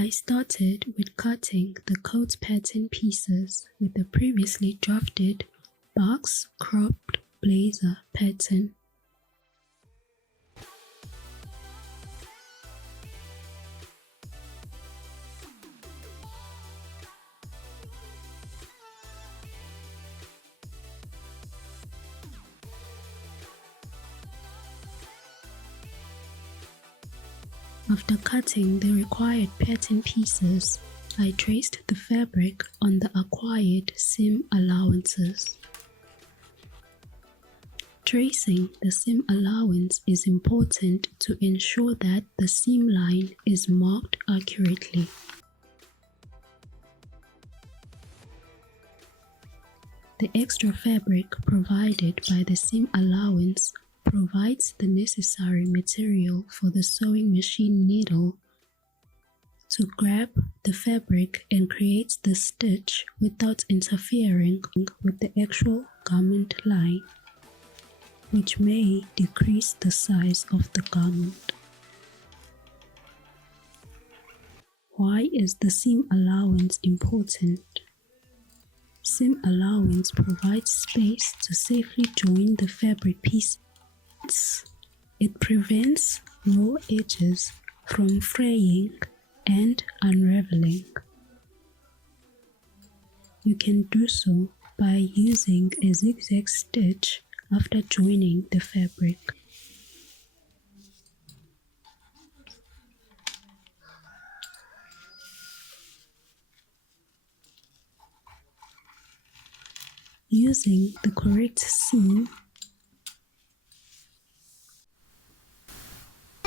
I started with cutting the coat pattern pieces with the previously drafted box cropped blazer pattern. After cutting the required pattern pieces, I traced the fabric on the acquired seam allowances. Tracing the seam allowance is important to ensure that the seam line is marked accurately. The extra fabric provided by the seam allowance provides the necessary material for the sewing machine needle to grab the fabric and create the stitch without interfering with the actual garment line, which may decrease the size of the garment. Why is the seam allowance important? Seam allowance provides space to safely join the fabric pieces. It prevents raw edges from fraying and unraveling. You can do so by using a zigzag stitch after joining the fabric. Using the correct seam.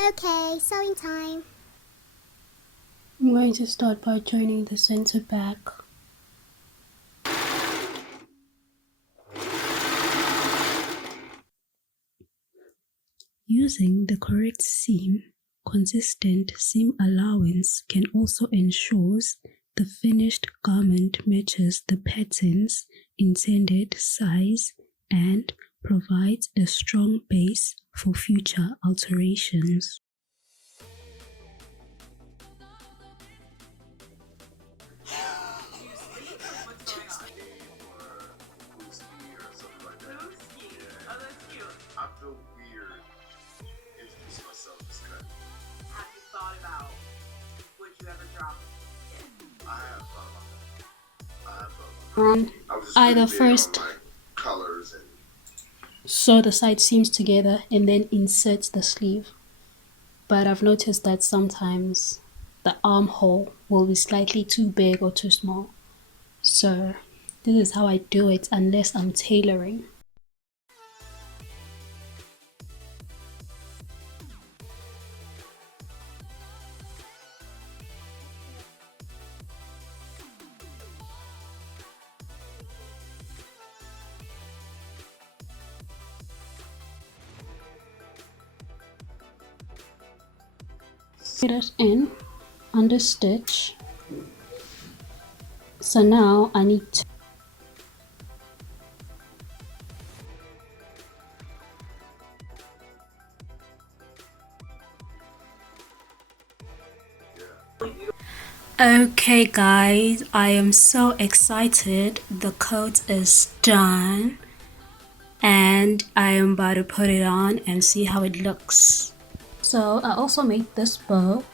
Okay, sewing time. I'm going to start by joining the center back. Using the correct seam, consistent seam allowance can also ensure the finished garment matches the pattern's intended size and provides a strong base for future alterations. I feel weird introducing myself this cut. Have you thought about would you ever drop it? I have thought about that. I was just Either really big first on, like, colors and sew the side seams together and then insert the sleeve. But I've noticed that sometimes the armhole will be slightly too big or too small. So this is how I do it unless I'm tailoring. Get it in under stitch. So now I need to Okay guys, I am so excited. The coat is done and I am about to put it on and see how it looks. So I also made this bow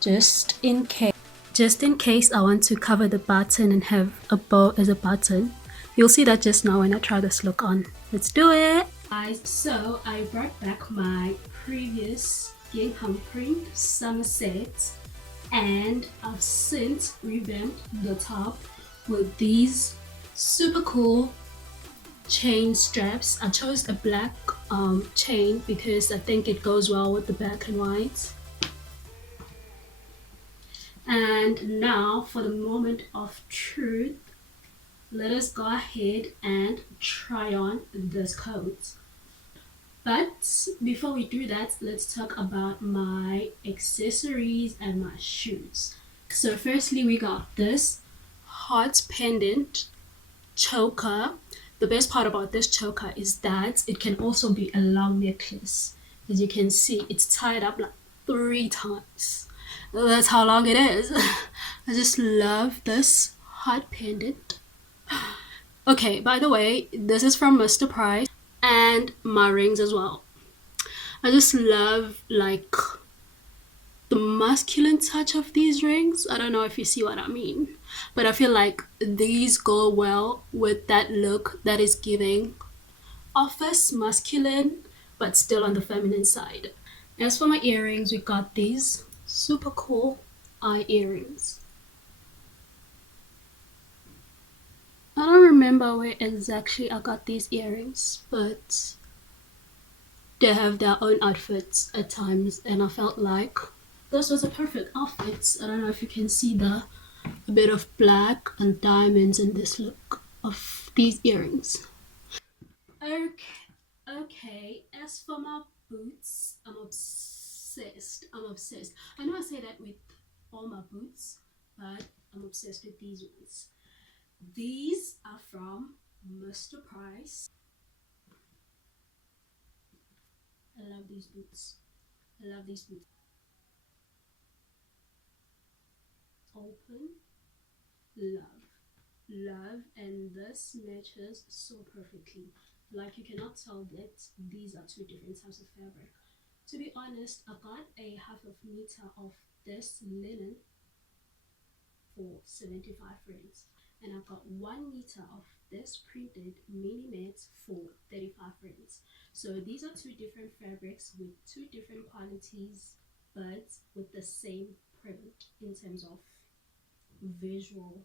just in case I want to cover the button and have a bow as a button. You'll see that just now when I try this look on. Let's do it! Guys, so I brought back my previous gingham print summer set and I've since revamped the top with these super cool chain straps. I chose a black chain because I think it goes well with the black and white. And now for the moment of truth, let us go ahead and try on this coat. But before we do that, let's talk about my accessories and my shoes. So firstly, we got this heart pendant choker. The best part about this choker is that it can also be a long necklace. As you can see, it's tied up like 3 times. That's how long it is. I just love this heart pendant. Okay, by the way, this is from Mr. Price, and my rings as well. I just love like the masculine touch of these rings. I don't know if you see what I mean, but I feel like these go well with that look that is giving office masculine but still on the feminine side. As for my earrings, we got these super cool eye earrings. I don't remember where exactly I got these earrings, but they have their own outfits at times, and I felt like this was a perfect outfit. I don't know if you can see a bit of black and diamonds in this look of these earrings. Okay. As for my boots, I'm obsessed. I'm obsessed. I know I say that with all my boots, but I'm obsessed with these ones. These are from Mr. Price. I love these boots. I love these boots. Open, love, and this matches so perfectly. Like you cannot tell that these are two different types of fabric. To be honest, I got a half of meter of this linen for 75 rands, and I got 1 meter of this printed mini mat for 35 rands. So these are two different fabrics with two different qualities, but with the same print in terms of visual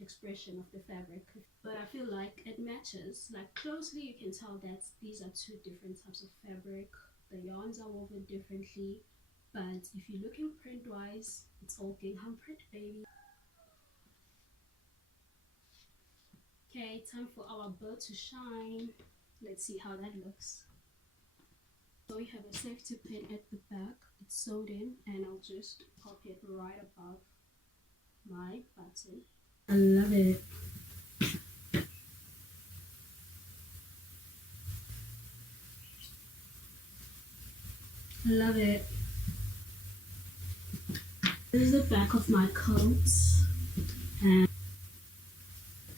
expression of the fabric. But I feel like it matches. Like closely you can tell that these are two different types of fabric. The yarns are woven differently, but if you're looking print wise, it's all gingham print, baby. Okay, time for our bow to shine. Let's see how that looks. So we have a safety pin at the back. It's sewed in, and I'll just pop it right above my button. I love it. I love it. This is the back of my coat, and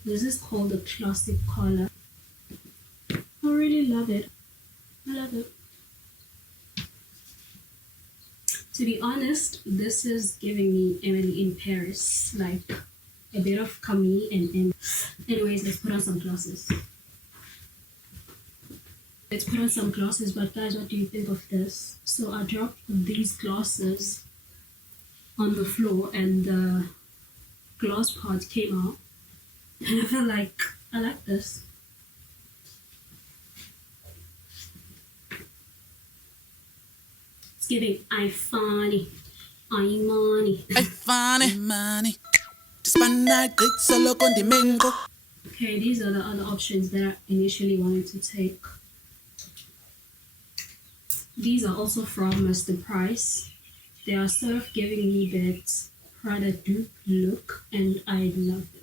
this is called the classic collar. I really love it. I love it. To be honest, this is giving me Emily in Paris, like a bit of Camille and anyways, let's put on some glasses. But guys, what do you think of this? So I dropped these glasses on the floor, and the glass part came out, and I feel like I like this. It's giving I funny, I money. Ay, funny, money. Solo condimengo. Okay, these are the other options that I initially wanted to take. These are also from Mr. Price. They are sort of giving me that Prada dupe look, and I love them.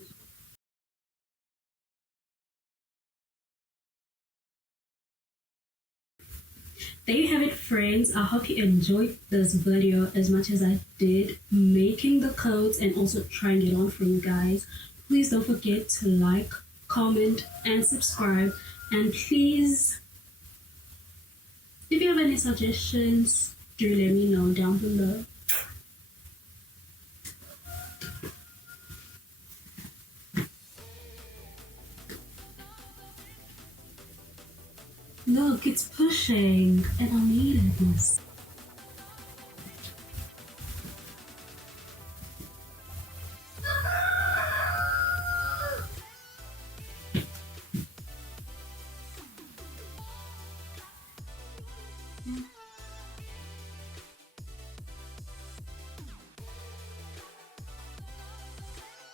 There you have it, friends. I hope you enjoyed this video as much as I did making the coats and also trying it on for you guys. Please don't forget to like, comment, and subscribe. And please, if you have any suggestions, do let me know down below. Look, it's pushing, and I needed this. Mm.